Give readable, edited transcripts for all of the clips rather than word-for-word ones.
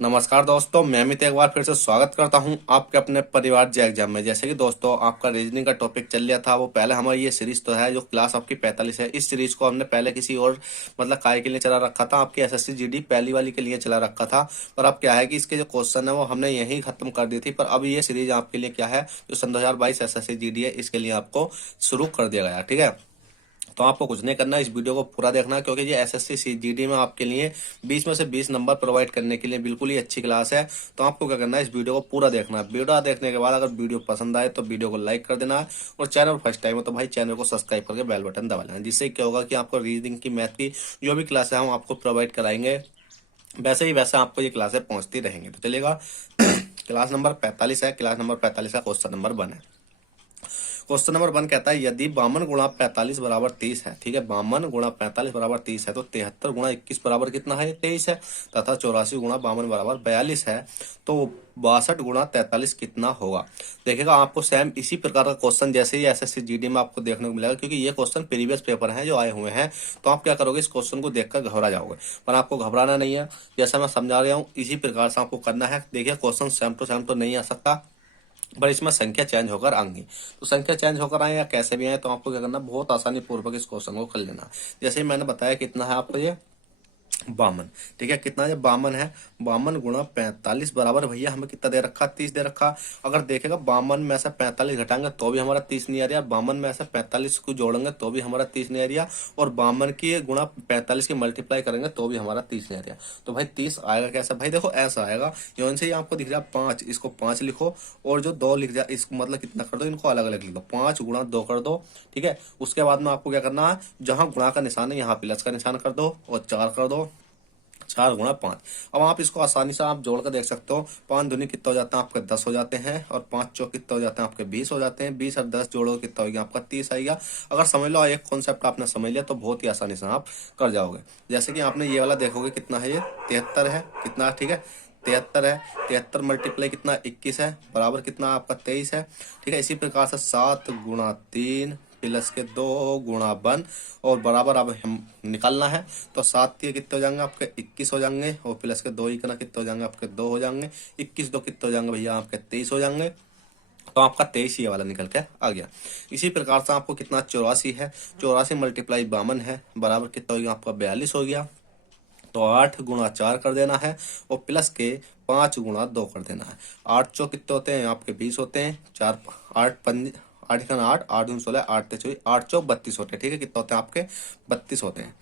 नमस्कार दोस्तों, मैं अमित एक बार फिर से स्वागत करता हूं आपके अपने परिवार जे एग्जाम में। जैसे कि दोस्तों आपका रीजनिंग का टॉपिक चल रहा था, वो पहले हमारी ये सीरीज तो है जो क्लास आपकी 45 है। इस सीरीज को हमने पहले किसी और मतलब काय के लिए चला रखा था, आपकी एसएससी जीडी पहली वाली के लिए चला रखा था। पर अब क्या है कि इसके जो क्वेश्चन है वो हमने यही खत्म कर दी थी। पर अब ये सीरीज आपके लिए क्या है, जो सन 2022 एसएससी जीडी है, इसके लिए आपको शुरू कर दिया गया। ठीक है, तो आपको कुछ नहीं करना, इस वीडियो को पूरा देखना, क्योंकि ये एसएससी जीडी में आपके लिए 20 में से 20 नंबर प्रोवाइड करने के लिए बिल्कुल ही अच्छी क्लास है। तो आपको क्या करना है, इस वीडियो को पूरा देखना है। वीडियो देखने के बाद अगर वीडियो पसंद आए तो वीडियो को लाइक कर देना है, और चैनल फर्स्ट टाइम हो तो भाई चैनल को सब्सक्राइब करके बेल बटन दबा लेना, जिससे क्या होगा कि आपको रीजनिंग की, मैथ की जो भी क्लास है हम आपको प्रोवाइड कराएंगे, वैसे ही वैसे आपको ये क्लासें पहुंचती रहेंगी। तो चलेगा। क्लास नंबर 45 है। क्लास नंबर 45 का क्वेश्चन नंबर 1 है। क्वेश्चन नंबर 1 कहता है, यदि 52 गुणा 45 बराबर 30 है। ठीक है, 52 गुणा 45 बराबर 30 है, तो 73 गुणा 21 बराबर कितना है, 23 है। तथा 84 गुणा 52 बराबर 42 है, तो 62 गुणा 43 कितना होगा। देखिएगा, आपको सेम इसी प्रकार का क्वेश्चन जैसे ही एसएससी जीडी में आपको देखने को मिलेगा, क्योंकि ये क्वेश्चन प्रीवियस पेपर हैं जो आए हुए हैं। तो आप क्या करोगे, इस क्वेश्चन को देखकर घबरा जाओगे, पर आपको घबराना नहीं है। जैसा मैं समझा रहा हूँ इसी प्रकार से आपको करना है। देखिए, क्वेश्चन सेम टू सेम तो नहीं आ सकता, पर इसमें संख्या चेंज होकर आएंगी। तो संख्या चेंज होकर आए या कैसे भी आए, तो आपको क्या करना, बहुत आसानी पूर्वक इस क्वेश्चन को कर लेना। जैसे ही मैंने बताया कितना है आपको ये 52। ठीक है, कितना ये 52 है। 52 गुणा 45 बराबर भैया हमें कितना दे रखा, 30 दे रखा। अगर देखेगा 52 में से 45 घटाएंगे तो भी हमारा 30 नहीं आ रहा, 52 में से 45 को जोड़ेंगे तो भी हमारा 30 नहीं आ रहा, और 52 की गुणा 45 की मल्टीप्लाई करेंगे तो भी हमारा 30 नहीं आ रहा। तो भाई 30 आएगा कैसा, भाई देखो ऐसा आएगा। यौन से ही आपको दिख रहा है 5, इसको 5 लिखो, और जो 2 लिख जाए इसको मतलब कितना कर दो, इनको अलग अलग लिख दो, 5 गुणा 2 कर दो। ठीक है, उसके बाद में आपको क्या करना है, जहां गुणा का निशान है यहाँ प्लस का निशान कर दो, और 4 कर दो, 4 गुणा 5। अब आप इसको आसानी से आप जोड़ कर देख सकते हो। 5 दूनी कितना हो जाता है आपके 10 हो जाते हैं, और 5 चौक कितना हो जाते हैं आपके 20 हो जाते हैं। 20 और 10 जोड़ो कितना हो गया आपका 30 आएगा। अगर समझ लो एक कॉन्सेप्ट आपने समझ लिया तो बहुत ही आसानी से आप कर जाओगे। जैसे कि आपने ये वाला देखोगे कितना है, ये 73 है, कितना, ठीक है 73 है। 73 मल्टीप्लाई कितना 21 है, बराबर कितना आपका 23 है। ठीक है, इसी प्रकार से 7 गुणा 3 प्लस के 2 गुणा 1, और बराबर अब हम निकालना है। तो 7 ये कितने हो जाएंगे आपके 21 हो जाएंगे, और प्लस के 2 इतना कितने हो जाएंगे आपके 2 हो जाएंगे। 21 2 कितने हो जाएंगे भैया आपके 23 हो जाएंगे। तो आपका 23 ये वाला निकल के आ गया। इसी प्रकार से आपको कितना 84 है, 84 मल्टीप्लाई 52 है, बराबर कितना हो गया आपका 42 हो गया। तो 8 गुणा 4 कर देना है, और प्लस के 5 गुणा 2 कर देना है। 8 चौ कितने होते हैं आपके 20 होते हैं, 4 8 5 8 का 8 8 दूनी 16 8 24 8 चौक 32 होते हैं। ठीक है, कितने होते हैं आपके 32 होते हैं।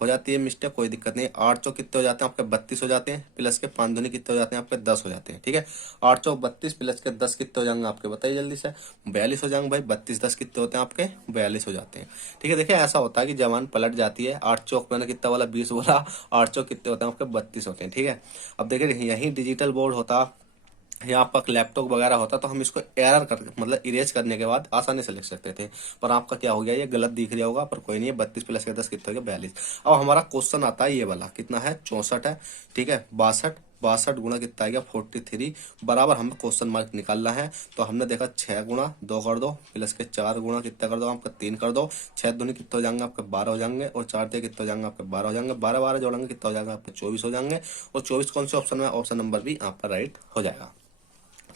हो जाती है मिस्टेक, कोई दिक्कत नहीं। 8 चौक कितने हो जाते हैं आपके 32 हो जाते हैं, प्लस के 5 दूनी कितने हो जाते हैं आपके 10 हो जाते हैं। ठीक है, 8 चौक 32 प्लस के 10 कितने हो जाएंगे आपके, बताइए जल्दी से, 42 हो जाएंगे भाई। 32 10 कितने होते हैं आपके 42 हो जाते हैं। ठीक है, देखिए ऐसा होता है कि जवान पलट जाती है। 8 चौक मैंने कितना वाला 20 बोला, 8 चौक कितने होते हैं आपके 32 होते हैं। ठीक है, अब देखिए यही डिजिटल बोर्ड होता या आपका लैपटॉप वगैरह होता तो हम इसको एरर कर मतलब इरेज करने के बाद आसानी से लिख सकते थे। पर आपका क्या हो गया, ये गलत दिख रहा होगा, पर कोई नहीं है। 32 प्लस के 10 कितना हो गया 42। अब हमारा क्वेश्चन आता है ये वाला, कितना है 64 है। ठीक है, 62 62 गुणा कितना आ गया 43, बराबर हमें क्वेश्चन मार्क निकालना है। तो हमने देखा 6 गुणा 2 कर दो, प्लस के 4 गुणा कितना कर दो आपका 3 कर दो। 6 दूनी कितने हो जाएंगे आपके 12 हो जाएंगे, और 4 कितने हो जाएंगे आपके 12 हो जाएंगे। 12 12 जोड़ेंगे कितना हो जाएगा आपके 24 हो जाएंगे। और 24 कौन से ऑप्शन में, ऑप्शन नंबर भी आपका राइट हो जाएगा।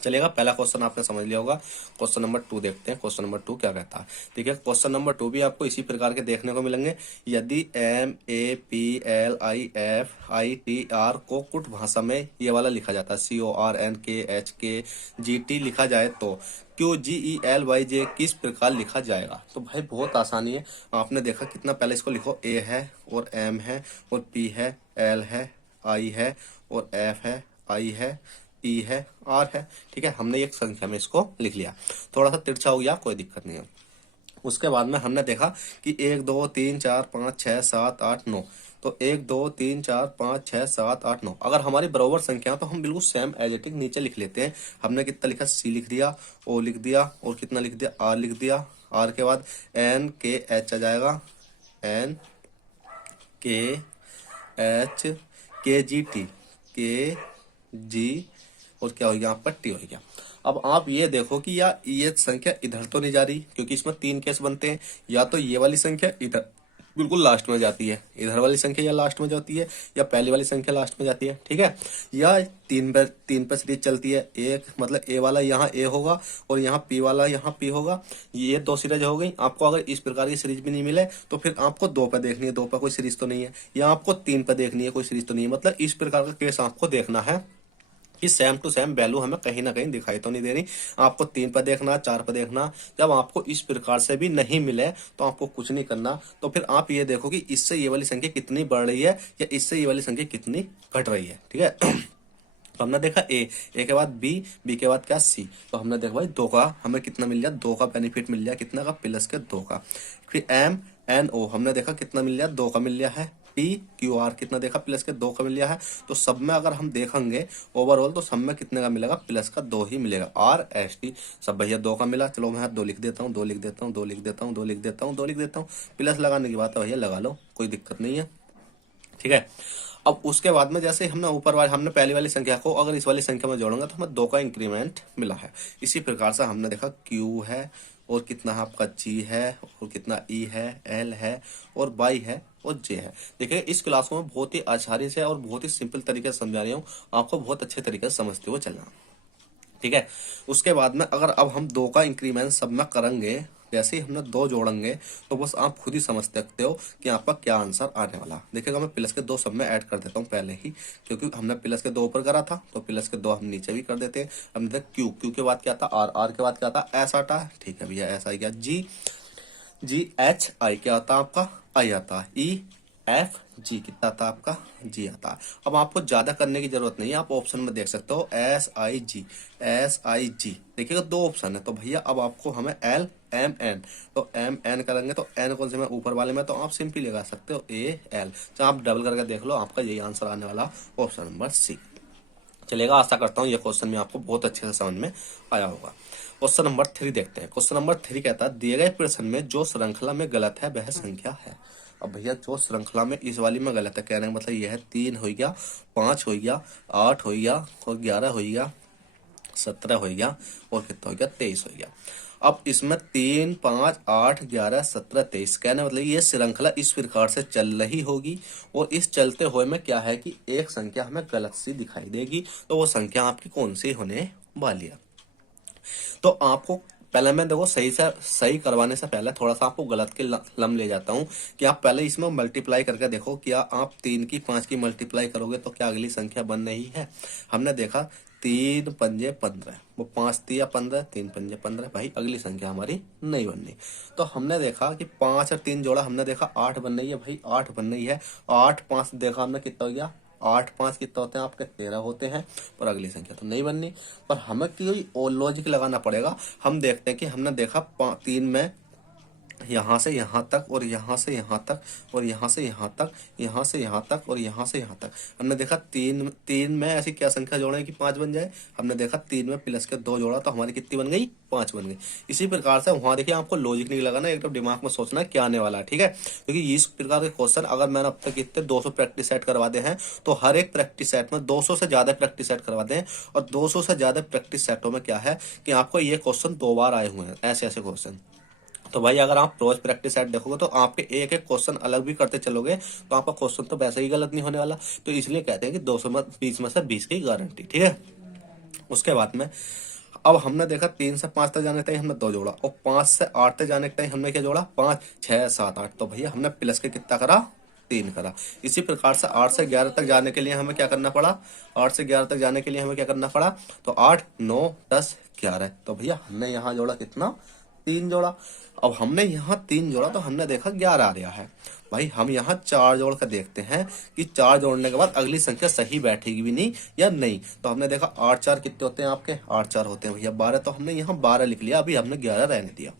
चलेगा, पहला क्वेश्चन आपने समझ लिया होगा। क्वेश्चन नंबर 2 देखते हैं, क्वेश्चन नंबर 2 क्या कहता है। ठीक है, क्वेश्चन नंबर 2 भी आपको इसी प्रकार के देखने को मिलेंगे। यदि MAPLIFITR को कुट भाषा में ये वाला लिखा जाता है, CORNKHKGT लिखा जाए, तो QGELYJ किस प्रकार लिखा जाएगा। तो भाई बहुत आसानी है। आपने देखा कितना, पहले इसको लिखो, A है और M है और P है, L है, I है और F है, I है, ई है, आर है। ठीक है, हमने एक संख्या में इसको लिख लिया। थोड़ा सा तिरछा हो गया, कोई दिक्कत नहीं है। उसके बाद में हमने देखा कि 1 2 3 4 5 6 7 8 9। तो 1 2 3 4 5 6 7 8 9 अगर हमारी बराबर संख्या तो हम बिल्कुल सेम एज इट इज नीचे लिख लेते हैं। हमने कितना लिखा, सी लिख दिया, ओ लिख दिया, और कितना लिख दिया, आर लिख दिया। आर के बाद एन के एच आ जाएगा, एन के एच के जी टी, के जी, और क्या हो गया आपका टी हो गया। अब आप ये देखो कि ये संख्या इधर तो नहीं जा रही, क्योंकि इसमें 3 केस बनते हैं। या तो ये वाली संख्या इधर बिल्कुल लास्ट में जाती है। इधर वाली संख्या या लास्ट में जाती है या पहली वाली संख्या लास्ट में जाती है, ठीक है। या तीन पे सीरीज चलती है। एक मतलब ए वाला यहाँ ए होगा और यहाँ पी वाला यहाँ पी होगा। ये दो सीरीज हो गई। आपको अगर इस प्रकार की सीरीज भी नहीं मिले तो फिर आपको दो पे देखनी है, दो पे कोई सीरीज तो नहीं है, या आपको तीन पे देखनी है, कोई सीरीज तो नहीं है। मतलब इस प्रकार का केस आपको देखना है कि सेम टू सेम वैल्यू हमें कहीं ना कहीं दिखाई तो नहीं दे रही। आपको तीन पर देखना, चार पर देखना। जब आपको इस प्रकार से भी नहीं मिले तो आपको कुछ नहीं करना। तो फिर आप ये देखो कि इससे ये वाली संख्या कितनी बढ़ रही है या इससे ये वाली संख्या कितनी घट रही है, ठीक है। तो हमने देखा ए के बाद बी के बाद क्या सी। तो हमने देखा भाई दो का हमें कितना मिल गया, दो का बेनिफिट मिल गया, कितना का, प्लस के दो का। फिर एम एन ओ हमने देखा कितना मिल गया, दो का मिल गया है। पी क्यू आर कितना देखा, प्लस के दो का मिल गया है। तो सब में अगर हम देखेंगे ओवरऑल तो सब में कितने का मिलेगा, प्लस का दो ही मिलेगा। आर एस टी सब भैया दो का मिला। चलो मैं दो लिख देता हूँ, दो लिख देता हूँ, दो लिख देता हूँ, दो लिख देता हूँ, दो लिख देता हूँ। प्लस लगाने की बात है भैया, लगा लो, कोई दिक्कत नहीं है, ठीक है। अब उसके बाद में जैसे हमने ऊपर वाले हमने पहली वाली संख्या को अगर इस वाली संख्या में जोड़ेंगे तो हमें दो का इंक्रीमेंट मिला है। इसी प्रकार से हमने देखा क्यू है और कितना है आपका जी है और कितना ई है, एल है और वाई है और जे है। देखिए इस क्लास को मैं बहुत ही आसानी से और बहुत ही सिंपल तरीके से समझा रही हूँ, आपको बहुत अच्छे तरीके से समझते हुए चलना, ठीक है। उसके बाद में अगर अब हम दो का इंक्रीमेंट सब में करेंगे, जैसे ही हमने दो जोड़ेंगे तो बस आप खुद ही समझ सकते हो कि आपका क्या आंसर आने वाला। देखिएगा मैं प्लस के दो सब में ऐड कर देता हूँ पहले ही, क्योंकि हमने प्लस के दो ऊपर करा था तो प्लस के दो हम नीचे भी कर देते हैं। हमने देखा क्यू, क्यू के बाद क्या था आर, आर के बाद क्या था एस आता है, ठीक है भैया एस आई गया। जी, जी एच आई क्या आता है आपका, आई आता है। ई एफ जी कितना आता है आपका, जी आता है। अब आपको ज्यादा करने की जरूरत नहीं है, आप ऑप्शन में देख सकते हो S I ji, S I जी। देखिएगा दो ऑप्शन है। तो भैया अब आपको हमें एल एम एन, तो एम एन करेंगे तो एन कौन से में ऊपर वाले में, तो आप सिंपली लगा सकते हो ए एल। तो आप डबल करके देख लो, आपका यही आंसर आने वाला ऑप्शन नंबर सी। चलेगा, आशा करता हूँ ये क्वेश्चन में आपको बहुत अच्छे से समझ में आया होगा। क्वेश्चन नंबर 3 देखते हैं। क्वेश्चन नंबर 3 कहता है दिए गए प्रश्न में जो श्रृंखला में गलत है वह संख्या है। अब भैया जो श्रृंखला में इस वाली में गलत है, कहने का मतलब ये है 3 हो गया, 5 हो गया, 8 हो गया और 11 हो गया, 17 हो गया और कितना हो गया, 23 हो गया। अब इसमें 3, 5, 8, 11, 17, 23 कहने मतलब ये श्रृंखला इस प्रकार से चल रही होगी और इस चलते हुए में क्या है कि एक संख्या हमें गलत सी दिखाई देगी। तो वो संख्या आपकी कौन सी होने वाली है। तो आपको पहले मैं देखो सही करवाने से पहले थोड़ा सा आपको गलत के लम ले जाता हूँ कि आप पहले इसमें मल्टीप्लाई करके देखो। क्या आप 3 की 5 की मल्टीप्लाई करोगे तो क्या अगली संख्या बन रही है। हमने देखा 3 पंजे 15, वो 5 तिया 15, 3 पंजे 15, भाई अगली संख्या हमारी नहीं बननी। तो हमने देखा कि 5 और 3 जोड़ा, हमने देखा 8 बन रही है, भाई 8 बन रही है। 8 5 देखा हमने कितना हो गया, 8 5 कितना होते हैं आपके 13 होते हैं, पर अगली संख्या तो नहीं बननी। पर हमें कोई और लॉजिक लगाना पड़ेगा। हम देखते हैं कि हमने देखा 3 में यहाँ से यहाँ तक और यहाँ से यहाँ तक और यहाँ से यहाँ तक, यहाँ से यहाँ तक और यहाँ से यहाँ तक। हमने देखा तीन में ऐसी क्या संख्या जोड़े कि 5 बन जाए। हमने देखा 3 में प्लस के 2 जोड़ा तो हमारी कितनी बन गई, 5 बन गई। इसी प्रकार से वहां देखिए आपको लॉजिक नहीं लगाना, एकदम दिमाग में सोचना है क्या आने वाला है, ठीक है। क्योंकि इस प्रकार के क्वेश्चन अगर मैंने अब तक कितने 200 प्रैक्टिस सेट करवा दे हैं तो हर एक प्रैक्टिस सेट में 200 से ज्यादा प्रैक्टिस सेट करवा दे। और 200 से ज्यादा प्रैक्टिस सेटों में क्या है कि आपको ये क्वेश्चन 2 बार आए हुए हैं, ऐसे ऐसे क्वेश्चन। तो भाई अगर आप रोज प्रैक्टिस सेट देखोगे तो आपके एक एक क्वेश्चन अलग भी करते चलोगे तो आपका क्वेश्चन तो वैसे ही गलत नहीं होने वाला। तो इसलिए कहते हैं कि 220 में से 20 की गारंटी, ठीक है। उसके बाद में अब हमने देखा 3 से 5 तक जाने तक हमने 2 जोड़ा और 5 से 8 तक जाने तक हमने क्या जोड़ा, 5 6 7 8। तो भैया हमने प्लस के कितना करा, 3 करा। इसी प्रकार से 8 से 11 तक जाने के लिए हमें क्या करना पड़ा, 8 से 11 तक जाने के लिए हमें क्या करना पड़ा, तो 8 9 10 11। तो भैया हमने यहाँ जोड़ा कितना, 3 जोड़ा। अब हमने यहाँ 3 जोड़ा तो हमने देखा 11 आ रहा है। भाई हम यहाँ 4 जोड़ कर देखते हैं कि 4 जोड़ने के बाद अगली संख्या सही बैठेगी भी नहीं या नहीं। तो हमने देखा 8 4 कितने होते हैं आपके, 8 4 होते हैं भैया 12। तो हमने यहाँ 12 लिख लिया, अभी हमने 11 रहने दिया।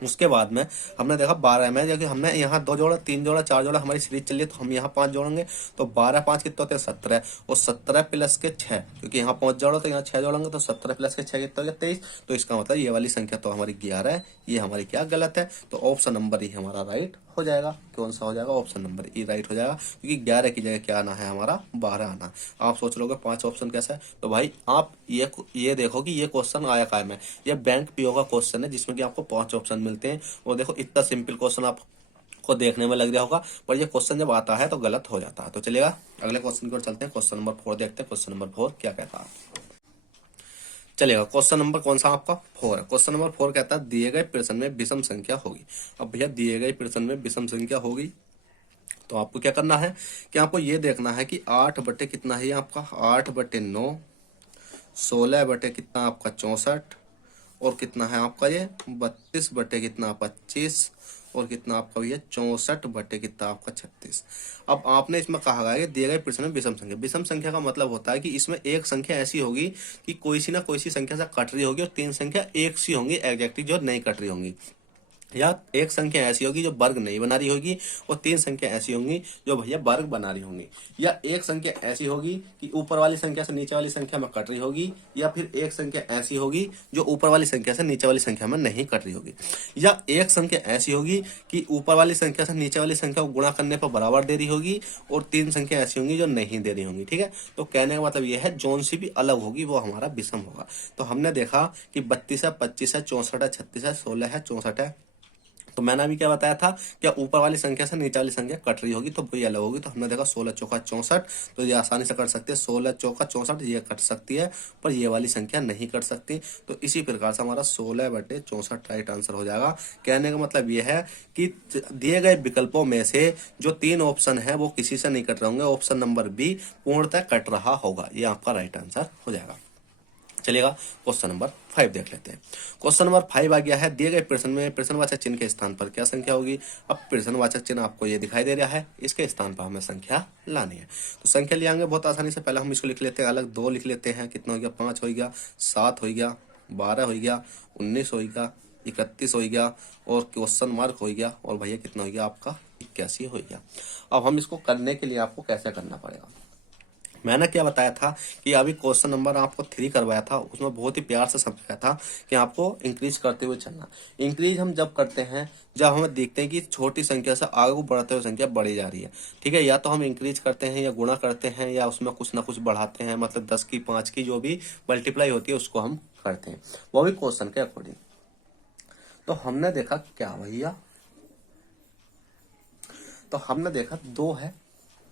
उसके बाद में हमने देखा 12 में, क्योंकि हमने यहाँ 2 जोड़ा 3 जोड़ा 4 जोड़ा हमारी सीरीज चल रही है तो हम यहाँ 5 जोड़ेंगे। तो 12 5 कितने होते हैं, 17 और 17 प्लस के 6, क्योंकि यहाँ 5 जोड़ा तो यहाँ 6 जोड़ेंगे तो 17 प्लस के 6 कितने हो गया, 23। तो इसका मतलब ये वाली संख्या तो हमारी 11 है, ये हमारी क्या गलत है। तो ऑप्शन नंबर ई हमारा राइट हो जाएगा। कौन सा हो जाएगा, ऑप्शन नंबर ई राइट हो जाएगा, क्योंकि 11 की जगह क्या आना है हमारा, 12 आना। आप सोच लोगे 5 ऑप्शन कैसा है। तो भाई आप ये देखो कि ये क्वेश्चन आया कायम है, ये बैंक पीओ का क्वेश्चन है जिसमें कि आपको 5 ऑप्शन मिलते हैं। और देखो इतना सिंपल क्वेश्चन आप को देखने में लग रहा होगा, पर ये क्वेश्चन जब आता है तो गलत हो जाता है। तो चलिएगा अगले क्वेश्चन की ओर चलते हैं। क्वेश्चन नंबर 4 देखते हैं। क्वेश्चन नंबर 4 क्या कहता है, चलिएगा क्वेश्चन नंबर कौन सा आपका 4 है। क्वेश्चन नंबर 4 कहता है दिए गए प्रश्न में विषम संख्या होगी। अब भैया दिए गए प्रश्न में विषम संख्या होगी तो आपको क्या करना है कि आपको ये देखना है कि 8 बटे कितना है आपका 8 बटे 9, 16 बटे कितना आपका 64 और कितना है आपका ये 32 बटे कितना 25 और कितना आपका भैया 64 बटे कितना आपका 36। अब आपने इसमें कहा है कि दिए गए प्रश्न में विषम संख्या। विषम संख्या का मतलब होता है कि इसमें एक संख्या ऐसी होगी कि कोई सी ना कोई सी संख्या से कट रही होगी और 3 संख्या एक सी होंगी एग्जैक्टली जो नहीं कट रही होंगी, या एक संख्या ऐसी होगी जो वर्ग नहीं बना रही होगी और 3 संख्या ऐसी होंगी जो भैया वर्ग बना रही होंगी, या एक संख्या ऐसी होगी कि ऊपर वाली संख्या से नीचे वाली संख्या में कट रही होगी, या फिर एक संख्या ऐसी होगी जो ऊपर वाली संख्या से नीचे वाली संख्या में नहीं कट रही होगी, या एक संख्या ऐसी होगी कि ऊपर वाली संख्या से नीचे वाली संख्या को गुणा करने पर बराबर दे रही होगी और 3 संख्या ऐसी होंगी जो नहीं दे रही होंगी। ठीक है, तो कहने का मतलब यह है जोन सी भी अलग होगी वो हमारा विषम होगा। तो हमने देखा कि 32 है, 25 है, 64 है, 36 है, 16 है, 64 है। तो मैंने अभी क्या बताया था, क्या ऊपर वाली संख्या से नीचे वाली संख्या कट रही होगी तो वही अलग होगी। तो हमने देखा 16 चौका 64, तो ये आसानी से कट सकते हैं। 16 चौका 64 ये कट सकती है, पर ये वाली संख्या नहीं कट सकती। तो इसी प्रकार से हमारा 16 बटे 64 राइट आंसर हो जाएगा। कहने का मतलब ये है कि दिए गए विकल्पों में से जो 3 ऑप्शन है वो किसी से नहीं कट रहे होंगे, ऑप्शन नंबर बी पूर्णतः कट रहा होगा, ये आपका राइट आंसर हो जाएगा। चलिएगा क्वेश्चन नंबर 5 देख लेते हैं। क्वेश्चन नंबर 5 आ गया है, दिए गए प्रश्न में प्रश्नवाचक चिन्ह के स्थान पर क्या संख्या होगी। अब प्रश्नवाचक चिन्ह आपको ये दिखाई दे रहा है, इसके स्थान पर हमें संख्या लानी है। तो संख्या ले आएंगे बहुत आसानी से। पहले हम इसको लिख लेते हैं अलग, 2 लिख लेते हैं। कितना हो गया 5 हो गया, 7 हो गया, 12 हो गया, 19 हो गया, 31 हो गया और क्वेश्चन मार्क हो गया और भैया कितना हो गया आपका 81 हो गया। अब हम इसको करने के लिए आपको कैसे करना पड़ेगा, मैंने क्या बताया था कि अभी क्वेश्चन नंबर आपको 3 करवाया था, उसमें बहुत ही प्यार से समझाया था कि आपको इंक्रीज करते हुए चलना। इंक्रीज हम जब करते हैं जब हमें देखते हैं कि छोटी संख्या से आगे को बढ़ते हुए संख्या बढ़ी जा रही है। ठीक है, या तो हम इंक्रीज करते हैं या गुणा करते हैं या उसमें कुछ ना कुछ बढ़ाते हैं, मतलब 10 की 5 की जो भी मल्टीप्लाई होती है उसको हम करते हैं, वो भी क्वेश्चन के अकॉर्डिंग। तो हमने देखा क्या भैया, तो हमने देखा 2 है।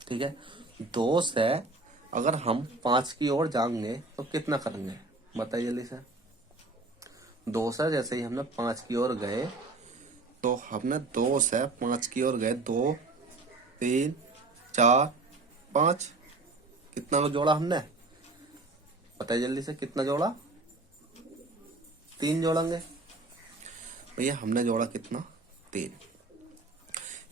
ठीक है, 2 से अगर हम 5 की ओर जाएंगे तो कितना करेंगे बताइए जल्दी से। 2 से जैसे ही हमने 5 की ओर गए तो हमने 2 से 5 की ओर गए, 2 3 4 5, कितना को जोड़ा हमने बताइए जल्दी से, कितना जोड़ा 3 जोड़ेंगे भैया, हमने जोड़ा कितना 3।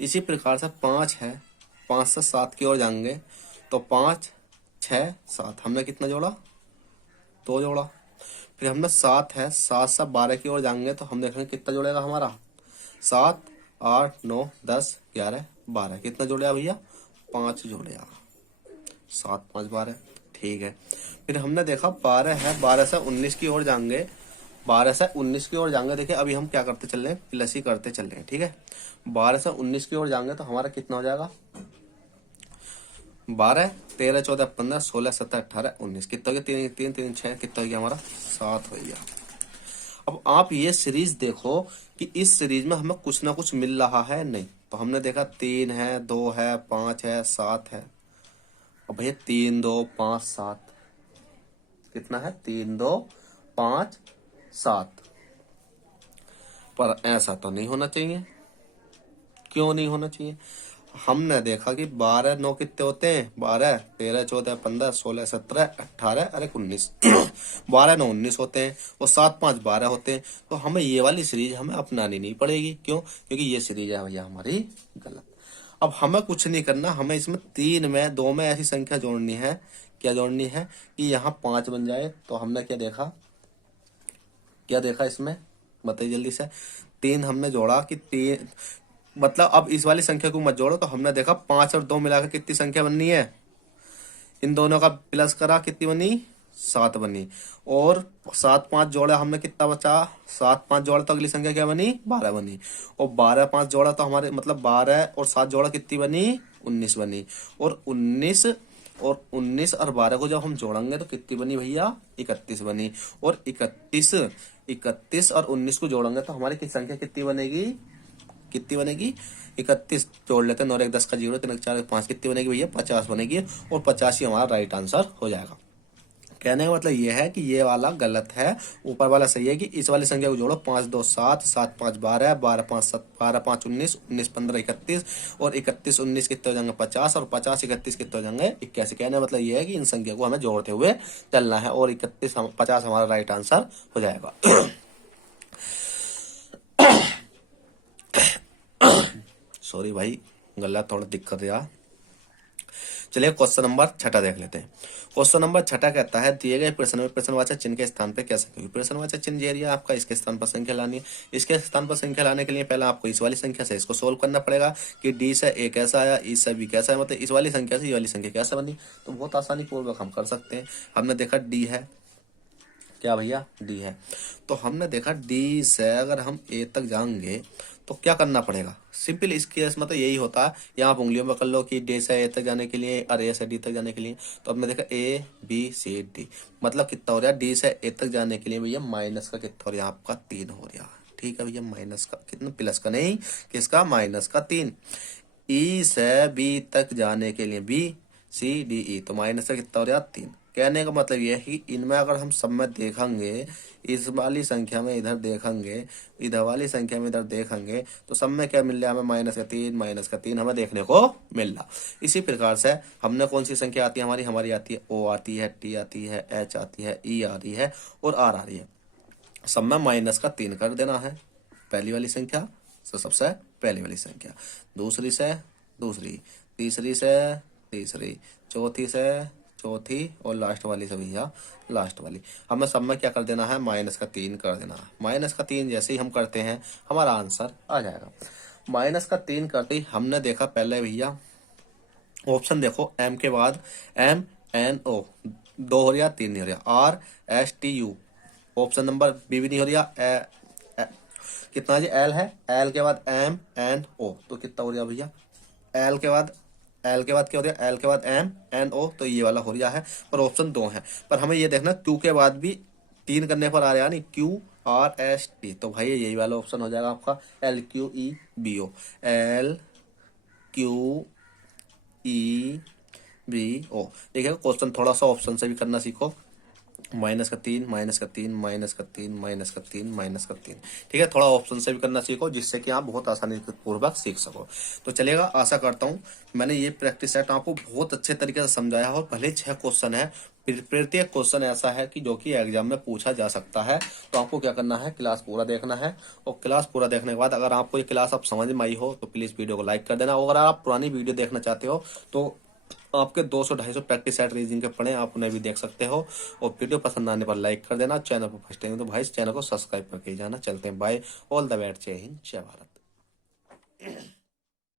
इसी प्रकार से 5 है, 5 से 7 की ओर जाएंगे तो 5 6 7, हमने कितना जोड़ा 2 जोड़ा। फिर हमने 7 है, 7 से 12 की ओर जाएंगे तो हम देखेंगे कितना जोड़ेगा हमारा 7 8 9 10 11 12, कितना जोड़ेगा भैया 5 जोड़ेगा, 7 5 12। ठीक है, फिर हमने देखा 12 है, 12 से 19 की ओर जाएंगे, 12 से 19 की ओर जाएंगे। देखिए अभी हम क्या करते चल रहे हैं, प्लस ही करते चल रहे हैं। ठीक है, 12 से 19 की ओर जाएंगे तो हमारा कितना हो जाएगा 12 13 14 15 16 17 18 19, कितना हो गया 3 3 3 6, कितना हो गया हमारा 7 हो गया। अब आप ये सीरीज देखो कि इस सीरीज में हमें कुछ ना कुछ मिल रहा है नहीं। तो हमने देखा 3 है, 2 है, 5 है, 7 है। अब भैया 3 2 5 7, कितना है 3 2 5 7, पर ऐसा तो नहीं होना चाहिए। क्यों नहीं होना चाहिए, हमने देखा कि 12 9 कितने होते हैं 12 13 14 15 16 17 18 अरे 19 12 9 19 होते हैं और 7 5 12 होते हैं। तो हमें ये वाली सीरीज हमें अपनानी नहीं पड़ेगी। क्यों, क्योंकि ये सीरीज है भैया हमारी गलत। अब हमें कुछ नहीं करना, हमें इसमें 3 में 2 में ऐसी संख्या जोड़नी है। क्या जोड़नी है कि यहाँ 5 बन जाए। तो हमने क्या देखा, क्या देखा इसमें बताइए जल्दी से। 3 हमने जोड़ा कि 3 मतलब अब इस वाली संख्या को मत जोड़ो। तो हमने देखा 5 और 2 मिलाकर कितनी संख्या बननी है, इन दोनों का प्लस करा कितनी बनी 7 बनी, और 7 5 जोड़ा हमने कितना बचा 7 5 जोड़ा तो अगली संख्या क्या बनी 12 बनी, और 12 5 जोड़ा तो हमारे मतलब 12 और 7 जोड़ा कितनी बनी 19 बनी, और 19 और 12 को जब हम जोड़ेंगे तो कितनी बनी भैया 31 बनी, और 31 और 19 को जोड़ेंगे तो हमारी संख्या कितनी बनेगी कितनी बनेगी 31, जोड़ लेते हैं 9 और 1 10 का 0, 3 4 5, कितनी बनेगी भैया 50 बनेगी, और 50 ही हमारा राइट आंसर हो जाएगा। कहने का मतलब ये है कि ये वाला गलत है, ऊपर वाला सही है कि इस वाली संख्या को जोड़ो, 5 2 7, 7 5 12, 12 5 7, 12 5 19, 19 15 31, और 31 19 कितने हो जाएंगे 50, और 50 31 कितने हो जाएंगे 81। कहने का मतलब ये है कि इन संख्या को हमें जोड़ते हुए चलना है, और 31 50 हमारा राइट आंसर हो जाएगा। सॉरी भाई, गला थोड़ा दिक्कत है। चलिए क्वेश्चन नंबर 6 देख लेते हैं। क्वेश्चन नंबर 6 कहता है दिए गए प्रश्न में प्रश्नवाचक चिन्ह के स्थान पे क्या संख्या होगी। प्रश्नवाचक चिन्ह ये एरिया आपका, इसके स्थान पर संख्या लानी है। इसके स्थान पर संख्या लाने के लिए पहले आपको इस वाली संख्या से इसको सोल्व करना पड़ेगा कि डी से ए कैसा आया, ई से बी कैसा है, मतलब इस वाली संख्या से ये वाली संख्या कैसे बनी। तो बहुत आसानी पूर्वक हम कर सकते हैं। हमने देखा डी है, क्या भैया डी है, तो हमने देखा डी से अगर हम ए तक जाएंगे तो क्या करना पड़ेगा। सिंपल इस केस में तो यही होता है, यहाँ आप उंगलियों में कर लो कि डी से ए तक जाने के लिए और ए से डी तक जाने के लिए। तो हमने देखा ए बी सी डी, मतलब कितना हो रहा है डी से ए तक जाने के लिए भैया माइनस का कितना हो रहा है आपका 3 हो रहा है। ठीक है भैया, माइनस का कितना, प्लस का नहीं, किसका, माइनस का 3। ई से बी तक जाने के लिए बी सी डी ई, तो माइनस का कितना हो रहा है 3। कहने का मतलब यह है कि इनमें अगर हम सब में देखेंगे, इस वाली संख्या में इधर देखेंगे, इधर वाली संख्या में इधर देखेंगे, तो सब में क्या मिल रहा है हमें, माइनस का 3 हमें देखने को मिल रहा। इसी प्रकार से हमने कौन सी संख्या आती है हमारी आती है ओ आती है, टी आती है, एच आती है, ई आ रही है, और आर आ रही है। सब में माइनस का 3 कर देना है, पहली वाली संख्या से सबसे पहली वाली संख्या, दूसरी से दूसरी, तीसरी से तीसरी, चौथी से चौथी, और लास्ट वाली से भैया लास्ट वाली। हमें सब में क्या कर देना है, माइनस का 3 कर देना है। माइनस का 3 जैसे ही हम करते हैं हमारा आंसर आ जाएगा। माइनस का 3 करते ही हमने देखा पहले भैया ऑप्शन देखो, एम के बाद एम एन ओ, 2 हो रहा 3 नहीं हो रहा, R S T U, option number B भी नहीं हो रहा, कितना जी एल है, एल के बाद एम एन ओ, तो कितना हो रहा भैया, एल के बाद क्या हो रहा है, एल के बाद एम एन ओ, तो ये वाला हो रहा है, पर ऑप्शन 2 है। पर हमें ये देखना क्यू के बाद भी 3 करने पर आ रहा है, नहीं क्यू आर एस टी, तो भाई यही वाला ऑप्शन हो जाएगा आपका L Q E B O, L Q E B O. देखिए क्वेश्चन थोड़ा सा ऑप्शन से भी करना सीखो, माइनस का 3 माइनस का 3 माइनस का 3 माइनस का 3 माइनस का 3, ठीक है, थोड़ा ऑप्शन से भी करना सीखो जिससे कि आप बहुत आसानी पूर्वक सीख सको। तो चलेगा, आशा करता हूँ मैंने ये प्रैक्टिस सेट आपको बहुत अच्छे तरीके से समझाया है। और भले 6 क्वेश्चन है, प्रत्येक क्वेश्चन ऐसा है कि जो कि एग्जाम में पूछा जा सकता है। तो आपको क्या करना है, क्लास पूरा देखना है, और क्लास पूरा देखने के बाद अगर आपको ये क्लास आप समझ में आई हो तो प्लीज वीडियो को लाइक कर देना। और अगर आप पुरानी वीडियो देखना चाहते हो तो आपके 200-250 प्रैक्टिस सेट रीजनिंग के पढ़े, आप उन्हें भी देख सकते हो। और वीडियो पसंद आने पर लाइक कर देना, चैनल पर फर्स्ट टाइम तो भाई इस चैनल को सब्सक्राइब करके जाना। चलते हैं, बाय, ऑल द बेस्ट, जय हिंद, जय भारत।